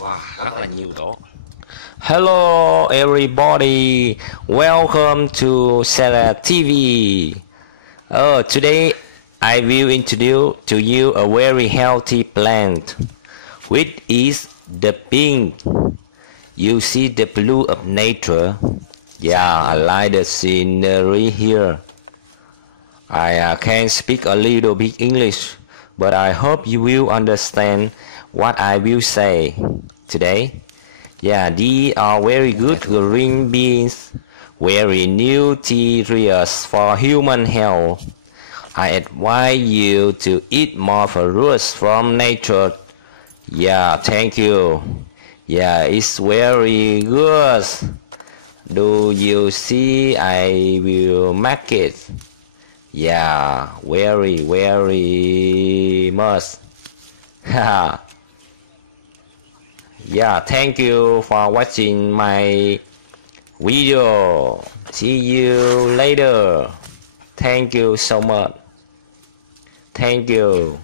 Wow, rất là nhiều tổ. Hello everybody, welcome to Sara TV. Today I will introduce to you a very healthy plant, which is the pink. You see the blue of nature. Yeah, I like the scenery here. I can speak a little bit English, but I hope you will understand what I will say today. Yeah, these are very good green beans, very nutritious for human health. I advise you to eat more fruits from nature. Yeah, thank you. Yeah, it's very good. Do you see I will make it? Yeah, very much. Yeah, thank you for watching my video. See you later. Thank you so much. Thank you.